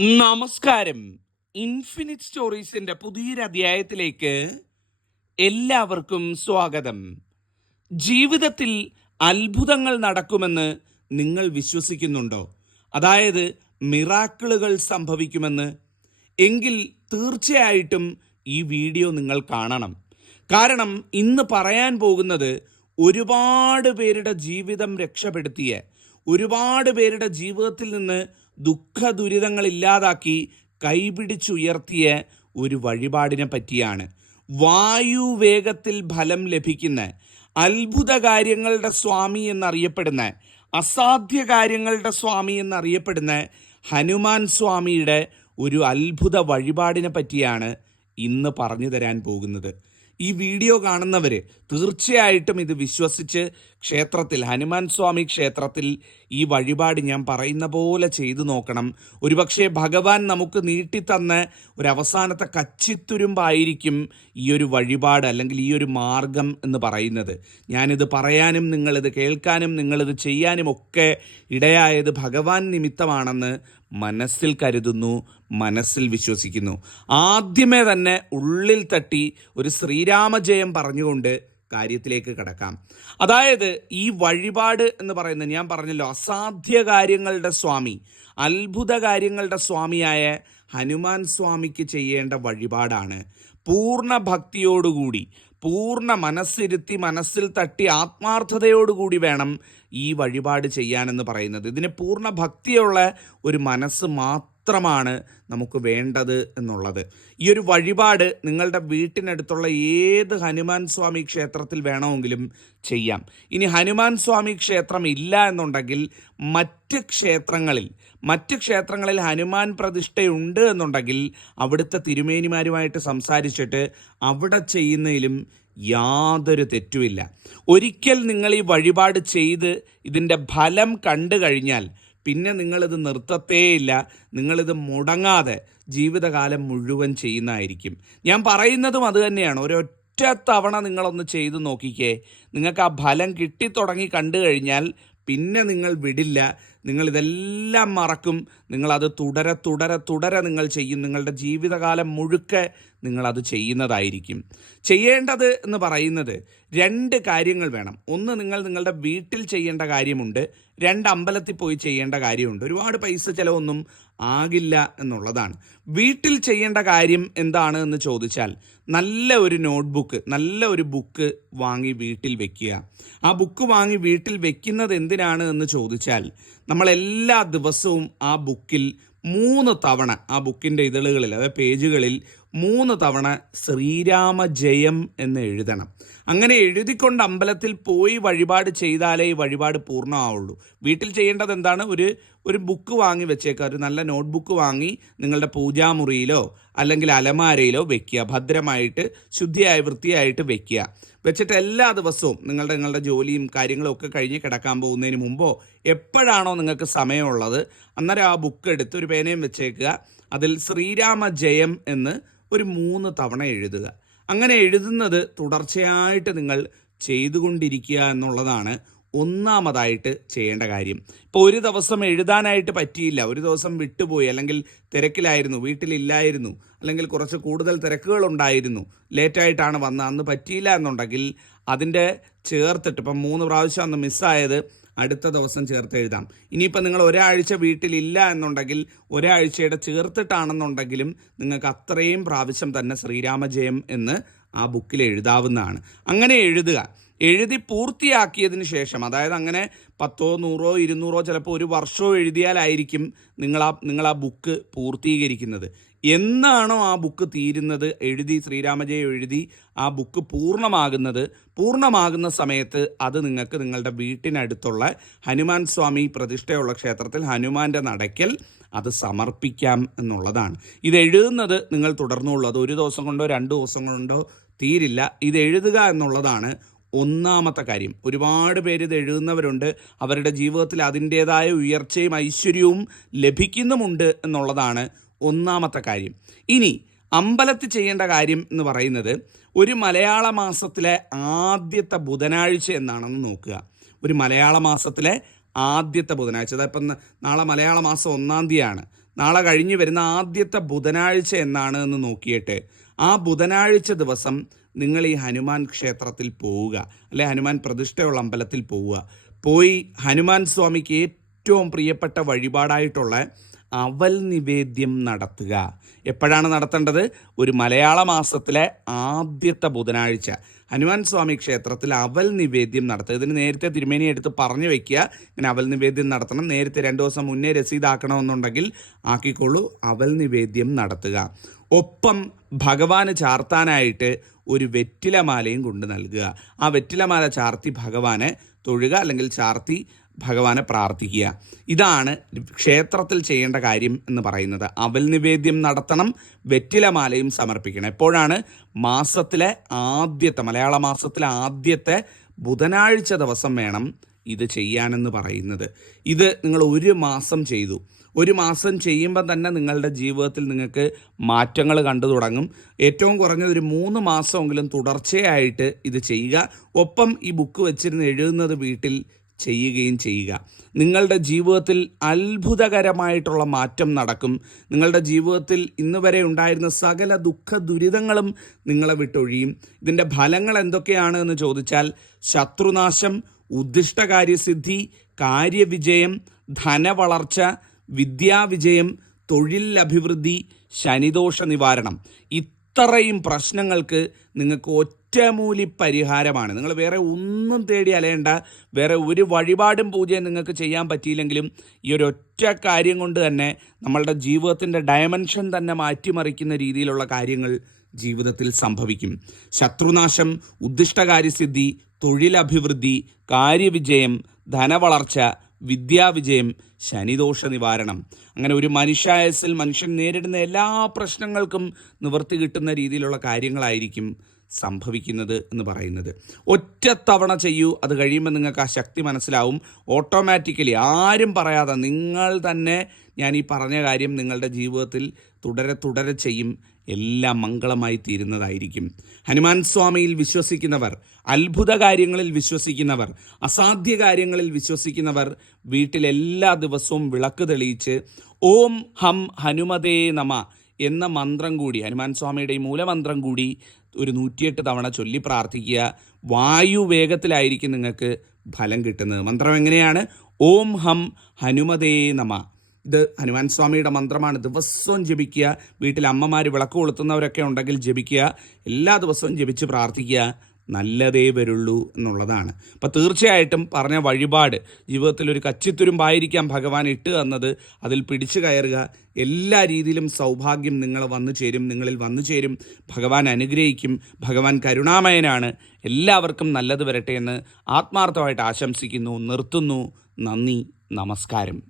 നമസ്കാരം. ഇൻഫിനിറ്റ് സ്റ്റോറീസിന്റെ പുതിയൊരു അധ്യായത്തിലേക്ക് എല്ലാവർക്കും സ്വാഗതം. ജീവിതത്തിൽ അത്ഭുതങ്ങൾ നടക്കുമെന്ന് നിങ്ങൾ വിശ്വസിക്കുന്നുണ്ടോ? അതായത് മിറാക്കിളുകൾ സംഭവിക്കുമെന്ന്. എങ്കിൽ തീർച്ചയായിട്ടും ഈ വീഡിയോ നിങ്ങൾ കാണണം. കാരണം ഇന്ന് പറയാൻ പോകുന്നത് ഒരുപാട് പേരുടെ ജീവിതം രക്ഷപ്പെടുത്തിയ ഒരുപാട് പേരുടെ ജീവിതത്തിൽ നിന്ന് ദുഃഖ ദുരിതങ്ങൾ ഇല്ലാതാക്കി കൈപിടിച്ചുയർത്തിയ ഒരു വഴിപാടിനെ പറ്റിയാണ്. വായു വേഗത്തിൽ ഫലം ലഭിക്കുന്ന അത്ഭുത കാര്യങ്ങളുടെ സ്വാമി എന്നറിയപ്പെടുന്ന അസാധ്യ കാര്യങ്ങളുടെ സ്വാമി എന്നറിയപ്പെടുന്ന ഹനുമാൻ സ്വാമിയുടെ ഒരു അത്ഭുത വഴിപാടിനെ പറ്റിയാണ് ഇന്ന് പറഞ്ഞു തരാൻ പോകുന്നത്. ഈ വീഡിയോ കാണുന്നവർ തീർച്ചയായിട്ടും ഇത് വിശ്വസിച്ച് ക്ഷേത്രത്തിൽ ഹനുമാൻ സ്വാമി ക്ഷേത്രത്തിൽ ഈ വഴിപാട് ഞാൻ പറയുന്ന പോലെ ചെയ്തു നോക്കണം. ഒരുപക്ഷെ ഭഗവാൻ നമുക്ക് നീട്ടിത്തന്ന ഒരു അവസാനത്തെ കച്ചിത്തുരുമ്പായിരിക്കും ഈ ഒരു വഴിപാട് അല്ലെങ്കിൽ ഈ ഒരു മാർഗം എന്ന് പറയുന്നത്. ഞാനിത് പറയാനും നിങ്ങളിത് കേൾക്കാനും നിങ്ങളിത് ചെയ്യാനും ഒക്കെ ഇടയായത് ഭഗവാൻ നിമിത്തമാണെന്ന് മനസ്സിൽ കരുതുന്നു മനസ്സിൽ വിശ്വസിക്കുന്നു. ആദ്യമേ തന്നെ ഉള്ളിൽ തട്ടി ഒരു ശ്രീരാമജയം പറഞ്ഞുകൊണ്ട് കാര്യത്തിലേക്ക് കടക്കാം. അതായത് ഈ വഴിപാട് എന്ന് പറയുന്നത് ഞാൻ പറഞ്ഞല്ലോ അസാധ്യ കാര്യങ്ങളുടെ സ്വാമി അത്ഭുത കാര്യങ്ങളുടെ സ്വാമിയായ ഹനുമാൻ സ്വാമിക്ക് ചെയ്യേണ്ട വഴിപാടാണ്. പൂർണ ഭക്തിയോടുകൂടി പൂർണ മനസ്സിരുത്തി മനസ്സിൽ തട്ടി ആത്മാർത്ഥതയോടുകൂടി വേണം ഈ വഴിപാട് ചെയ്യാനെന്ന് പറയുന്നത്. ഇതിന് പൂർണ ഭക്തിയുള്ള ഒരു മനസ്സ് മാത്രമാണ് നമുക്ക് വേണ്ടത് എന്നുള്ളത്. ഈ ഒരു വഴിപാട് നിങ്ങളുടെ വീട്ടിനടുത്തുള്ള ഏത് ഹനുമാൻ സ്വാമി ക്ഷേത്രത്തിൽ വേണമെങ്കിലും ചെയ്യാം. ഇനി ഹനുമാൻ സ്വാമി ക്ഷേത്രം ഇല്ല എന്നുണ്ടെങ്കിൽ മറ്റ് ക്ഷേത്രങ്ങളിൽ മറ്റ് ക്ഷേത്രങ്ങളിൽ ഹനുമാൻ പ്രതിഷ്ഠയുണ്ട് എന്നുണ്ടെങ്കിൽ അവിടുത്തെ തിരുമേനിമാരുമായിട്ട് സംസാരിച്ചിട്ട് അവിടെ ചെയ്യുന്നതിലും യാതൊരു തെറ്റുമില്ല. ഒരിക്കൽ നിങ്ങൾ ഈ വഴിപാട് ചെയ്ത് ഇതിന്റെ ഫലം കണ്ടു കഴിഞ്ഞാൽ പിന്നെ നിങ്ങളിത് നിർത്തത്തേയില്ല നിങ്ങളിത് മുടങ്ങാതെ ജീവിതകാലം മുഴുവൻ ചെയ്യുന്നതായിരിക്കും. ഞാൻ പറയുന്നതും അത് തന്നെയാണ്. ഒരൊറ്റ തവണ നിങ്ങളൊന്ന് ചെയ്തു നോക്കിക്കേ നിങ്ങൾക്ക് ആ ഫലം കിട്ടിത്തുടങ്ങി കണ്ടു കഴിഞ്ഞാൽ പിന്നെ നിങ്ങൾ വിടില്ല. നിങ്ങൾ ഇതെല്ലാം മറക്കും. നിങ്ങളത് തുടരെ തുടരെ തുടരെ നിങ്ങൾ ചെയ്യും. നിങ്ങളുടെ ജീവിതകാലം മുഴുക്കെ നിങ്ങളത് ചെയ്യുന്നതായിരിക്കും. ചെയ്യേണ്ടത് എന്ന് പറയുന്നത് രണ്ട് കാര്യങ്ങൾ വേണം. ഒന്ന് നിങ്ങൾ നിങ്ങളുടെ വീട്ടിൽ ചെയ്യേണ്ട കാര്യമുണ്ട്. രണ്ട് അമ്പലത്തിൽ പോയി ചെയ്യേണ്ട കാര്യമുണ്ട്. ഒരുപാട് പൈസ ചിലവൊന്നും ആകില്ല എന്നുള്ളതാണ്. വീട്ടിൽ ചെയ്യേണ്ട കാര്യം എന്താണ് എന്ന് ചോദിച്ചാൽ നല്ല ഒരു നോട്ട്ബുക്ക് നല്ല ഒരു ബുക്ക് വാങ്ങി വീട്ടിൽ വെക്കുക. ആ ബുക്ക് വാങ്ങി വീട്ടിൽ വെക്കുന്നത് എന്തിനാണ് എന്ന് ചോദിച്ചാൽ നമ്മൾ എല്ലാ ദിവസവും ആ ബുക്കിൽ മൂന്ന് തവണ ആ ബുക്കിന്റെ ഇതളുകളിൽ അതായത് പേജുകളിൽ മൂന്ന് തവണ ശ്രീരാമ ജയം എന്ന് എഴുതണം. അങ്ങനെ എഴുതിക്കൊണ്ട് അമ്പലത്തിൽ പോയി വഴിപാട് ചെയ്താലേ ഈ വഴിപാട് പൂർണമാവുള്ളൂ. വീട്ടിൽ ചെയ്യേണ്ടത് എന്താണ്? ഒരു ഒരു ബുക്ക് വാങ്ങി വെച്ചേക്കുക. ഒരു നല്ല നോട്ട്ബുക്ക് വാങ്ങി നിങ്ങളുടെ പൂജാമുറിയിലോ അല്ലെങ്കിൽ അലമാരയിലോ വെക്കുക. ഭദ്രമായിട്ട് ശുദ്ധിയായി വൃത്തിയായിട്ട് വെക്കുക. വെച്ചിട്ട് എല്ലാ ദിവസവും നിങ്ങളുടെ നിങ്ങളുടെ ജോലിയും കാര്യങ്ങളും ഒക്കെ കഴിഞ്ഞ് കിടക്കാൻ പോകുന്നതിന് മുമ്പോ എപ്പോഴാണോ നിങ്ങൾക്ക് സമയമുള്ളത് അന്നേരം ആ ബുക്ക് എടുത്ത് ഒരു പേനയും വെച്ചേക്കുക. അതിൽ ശ്രീരാമ ജയം എന്ന് ഒരു മൂന്ന് തവണ എഴുതുക. അങ്ങനെ എഴുതുന്നത് തുടർച്ചയായിട്ട് നിങ്ങൾ ചെയ്തുകൊണ്ടിരിക്കുക എന്നുള്ളതാണ് ഒന്നാമതായിട്ട് ചെയ്യേണ്ട കാര്യം. ഇപ്പോൾ ഒരു ദിവസം എഴുതാനായിട്ട് പറ്റിയില്ല. ഒരു ദിവസം വിട്ടുപോയി. അല്ലെങ്കിൽ തിരക്കിലായിരുന്നു. വീട്ടിലില്ലായിരുന്നു. അല്ലെങ്കിൽ കുറച്ച് കൂടുതൽ തിരക്കുകൾ ഉണ്ടായിരുന്നു ലേറ്റായിട്ടാണ് വന്നത്. അന്ന് പറ്റിയില്ല എന്നുണ്ടെങ്കിൽ അതിന്റെ ചേർത്തിട്ട് ഇപ്പം മൂന്ന് പ്രാവശ്യം അന്ന് മിസ്സായത് അടുത്ത ദിവസം ചേർത്ത് എഴുതാം. ഇനിയിപ്പോൾ നിങ്ങൾ ഒരാഴ്ച വീട്ടിലില്ല എന്നുണ്ടെങ്കിൽ ഒരാഴ്ചയുടെ ചേർത്തിട്ടാണെന്നുണ്ടെങ്കിലും നിങ്ങൾക്ക് അത്രയും പ്രാവശ്യം തന്നെ ശ്രീരാമജയം എന്ന് ആ ബുക്കിൽ എഴുതാവുന്നതാണ്. അങ്ങനെ എഴുതുക. എഴുതി പൂർത്തിയാക്കിയതിന് ശേഷം അതായത് അങ്ങനെ പത്തോ നൂറോ ഇരുന്നൂറോ ചിലപ്പോൾ ഒരു വർഷമോ എഴുതിയാലായിരിക്കും നിങ്ങൾ ആ നിങ്ങൾ ആ ബുക്ക് പൂർത്തീകരിക്കുന്നത്. എന്നാണോ ആ ബുക്ക് തീരുന്നത്? എഴുതി ശ്രീരാമജയ എഴുതി ആ ബുക്ക് പൂർണമാകുന്നത്. പൂർണമാകുന്ന സമയത്ത് അത് നിങ്ങൾക്ക് നിങ്ങളുടെ വീട്ടിനടുത്തുള്ള ഹനുമാൻ സ്വാമി പ്രതിഷ്ഠയുള്ള ക്ഷേത്രത്തിൽ ഹനുമാന്റെ നടയ്ക്കൽ അത് സമർപ്പിക്കാം എന്നുള്ളതാണ്. ഇത് എഴുതുന്നത് നിങ്ങൾ തുടർന്നുള്ളൂ. അത് ഒരു ദിവസം കൊണ്ടോ രണ്ട് ദിവസം കൊണ്ടോ തീരില്ല. ഇത് എഴുതുക എന്നുള്ളതാണ് ഒന്നാമത്തെ കാര്യം. ഒരുപാട് പേര് ഇത് എഴുതുന്നവരുണ്ട്. അവരുടെ ജീവിതത്തിൽ അതിന്റേതായ ഉയർച്ചയും ഐശ്വര്യവും ലഭിക്കുന്നുമുണ്ട് എന്നുള്ളതാണ് ഒന്നാമത്തെ കാര്യം. ഇനി അമ്പലത്തിൽ ചെയ്യേണ്ട കാര്യം എന്ന് പറയുന്നത് ഒരു മലയാള മാസത്തിലെ ആദ്യത്തെ ബുധനാഴ്ച എന്നാണെന്ന് നോക്കുക. ഒരു മലയാള മാസത്തിലെ ആദ്യത്തെ ബുധനാഴ്ച. അതിപ്പം നാളെ മലയാള മാസം ഒന്നാം തീയതിയാണ്. നാളെ കഴിഞ്ഞ് വരുന്ന ആദ്യത്തെ ബുധനാഴ്ച എന്നാണ് എന്ന് നോക്കിയിട്ട് ആ ബുധനാഴ്ച ദിവസം നിങ്ങൾ ഈ ഹനുമാൻ ക്ഷേത്രത്തിൽ പോവുക. അല്ലെ ഹനുമാൻ പ്രതിഷ്ഠയുള്ള അമ്പലത്തിൽ പോവുക. പോയി ഹനുമാൻ സ്വാമിക്ക് ഏറ്റവും പ്രിയപ്പെട്ട വഴിപാടായിട്ടുള്ള അവൽ നിവേദ്യം നടത്തുക. എപ്പോഴാണ് നടത്തേണ്ടത്? ഒരു മലയാള മാസത്തിലെ ആദ്യത്തെ ബുധനാഴ്ച. ഹനുമാൻ സ്വാമി ക്ഷേത്രത്തിൽ അവൽ നിവേദ്യം നടത്തുക. ഇതിന് നേരത്തെ തിരുമേനി എടുത്ത് പറഞ്ഞു വെക്കുക. ഇങ്ങനെ അവൽ നിവേദ്യം നടത്തണം. നേരത്തെ രണ്ട് ദിവസം മുന്നേ രസീതാക്കണമെന്നുണ്ടെങ്കിൽ ആക്കിക്കോളൂ അവൽ നിവേദ്യം നടത്തുക. ഒപ്പം ഭഗവാന് ചാർത്താനായിട്ട് ഒരു വെറ്റിലമാലയും കൊണ്ട് നൽകുക. ആ വെറ്റിലമാല ചാർത്തി ഭഗവാനെ തൊഴുക അല്ലെങ്കിൽ ചാർത്തി ഭഗവാനെ പ്രാർത്ഥിക്കുക. ഇതാണ് ക്ഷേത്രത്തിൽ ചെയ്യേണ്ട കാര്യം എന്ന് പറയുന്നത്. അവൽ നിവേദ്യം നടത്തണം വെറ്റിലമാലയും സമർപ്പിക്കണം. എപ്പോഴാണ്? മാസത്തിലെ ആദ്യത്തെ മലയാള മാസത്തിലെ ആദ്യത്തെ ബുധനാഴ്ച ദിവസം വേണം ഇത് ചെയ്യാനെന്ന് പറയുന്നത്. ഇത് നിങ്ങൾ ഒരു മാസം ചെയ്തു. ഒരു മാസം ചെയ്യുമ്പോൾ തന്നെ നിങ്ങളുടെ ജീവിതത്തിൽ നിങ്ങൾക്ക് മാറ്റങ്ങൾ കണ്ടു തുടങ്ങും. ഏറ്റവും കുറഞ്ഞത് ഒരു മൂന്ന് മാസമെങ്കിലും തുടർച്ചയായിട്ട് ഇത് ചെയ്യുക. ഒപ്പം ഈ ബുക്ക് വെച്ചിരുന്ന് എഴുതുന്നത് വീട്ടിൽ ചെയ്യുകയും ചെയ്യുക. നിങ്ങളുടെ ജീവിതത്തിൽ അത്ഭുതകരമായിട്ടുള്ള മാറ്റം നടക്കും. നിങ്ങളുടെ ജീവിതത്തിൽ ഇന്ന് വരെ ഉണ്ടായിരുന്ന സകല ദുഃഖ ദുരിതങ്ങളും നിങ്ങളെ വിട്ടൊഴിയും. ഇതിന്റെ ഫലങ്ങൾ എന്തൊക്കെയാണ് എന്ന് ചോദിച്ചാൽ ശത്രുനാശം ഉദ്ദിഷ്ടകാര്യസിദ്ധി കാര്യവിജയം ധനവളർച്ച വിദ്യാവിജയം തൊഴിൽ അഭിവൃദ്ധി ശനിദോഷ നിവാരണം. ഇത്രയും പ്രശ്നങ്ങൾക്ക് നിങ്ങൾക്ക് ഒറ്റമൂലി പരിഹാരമാണ് നിങ്ങൾ വേറെ ഒന്നും തേടി അലയേണ്ട. വേറെ ഒരു വഴിപാടും പൂജയും നിങ്ങൾക്ക് ചെയ്യാൻ പറ്റിയില്ലെങ്കിലും ഈ ഒരു ഒറ്റ കാര്യം കൊണ്ട് തന്നെ നമ്മളുടെ ജീവിതത്തിന്റെ ഡയമെൻഷൻ തന്നെ മാറ്റിമറിക്കുന്ന രീതിയിലുള്ള കാര്യങ്ങൾ ജീവിതത്തിൽ സംഭവിക്കും. ശത്രുനാശം ഉദ്ദിഷ്ടകാര്യസിദ്ധി തൊഴിലഭിവൃദ്ധി കാര്യവിജയം ധനവളർച്ച വിദ്യാവിജയം ശനിദോഷ നിവാരണം. അങ്ങനെ ഒരു മനുഷ്യായസിൽ മനുഷ്യൻ നേരിടുന്ന എല്ലാ പ്രശ്നങ്ങൾക്കും നിവർത്തി കിട്ടുന്ന രീതിയിലുള്ള കാര്യങ്ങളായിരിക്കും സംഭവിക്കുന്നത് എന്ന് പറയുന്നത്. ഒറ്റത്തവണ ചെയ്യൂ അത് കഴിയുമ്പോൾ നിങ്ങൾക്ക് ആ ശക്തി മനസ്സിലാവും. ഓട്ടോമാറ്റിക്കലി ആരും പറയാതെ നിങ്ങൾ തന്നെ ഞാൻ ഈ പറഞ്ഞ കാര്യം നിങ്ങളുടെ ജീവിതത്തിൽ തുടരെ തുടരെ ചെയ്യും. എല്ലാം മംഗളമായി തീരുന്നതായിരിക്കും. ഹനുമാൻ സ്വാമിയിൽ വിശ്വസിക്കുന്നവർ അത്ഭുത കാര്യങ്ങളിൽ വിശ്വസിക്കുന്നവർ അസാധ്യ കാര്യങ്ങളിൽ വിശ്വസിക്കുന്നവർ വീട്ടിൽ എല്ലാ ദിവസവും വിളക്ക് തെളിയിച്ച് ഓം ഹം ഹനുമതേ നമ എന്ന മന്ത്രം കൂടി ഹനുമാൻ സ്വാമിയുടെ ഈ മൂലമന്ത്രം കൂടി ഒരു നൂറ്റിയെട്ട് തവണ ചൊല്ലി പ്രാർത്ഥിക്കുക. വായു വേഗത്തിലായിരിക്കും നിങ്ങൾക്ക് ഫലം കിട്ടുന്നത്. മന്ത്രം എങ്ങനെയാണ്? ഓം ഹം ഹനുമതേ നമ. ഇത് ഹനുമാൻ സ്വാമിയുടെ മന്ത്രമാണ്. ദിവസവും ജപിക്കുക. വീട്ടിൽ അമ്മമാർ വിളക്ക് കൊളുത്തുന്നവരൊക്കെ ഉണ്ടെങ്കിൽ ജപിക്കുക. എല്ലാ ദിവസവും ജപിച്ച് പ്രാർത്ഥിക്കുക. നല്ലതേ വരുള്ളൂ എന്നുള്ളതാണ്. അപ്പം തീർച്ചയായിട്ടും പറഞ്ഞ വഴിപാട് ജീവിതത്തിൽ ഒരു കച്ചിത്തുരുമ്പായിരിക്കാം ഭഗവാൻ ഇട്ട് തന്നത്. അതിൽ പിടിച്ചു കയറുക. എല്ലാ രീതിയിലും സൗഭാഗ്യം നിങ്ങൾ വന്നു ചേരും നിങ്ങളിൽ വന്നു ചേരും. ഭഗവാൻ അനുഗ്രഹിക്കും. ഭഗവാൻ കരുണാമയനാണ്. എല്ലാവർക്കും നല്ലത് വരട്ടെ എന്ന് ആത്മാർത്ഥമായിട്ട് ആശംസിക്കുന്നു നിർത്തുന്നു. നന്ദി നമസ്കാരം.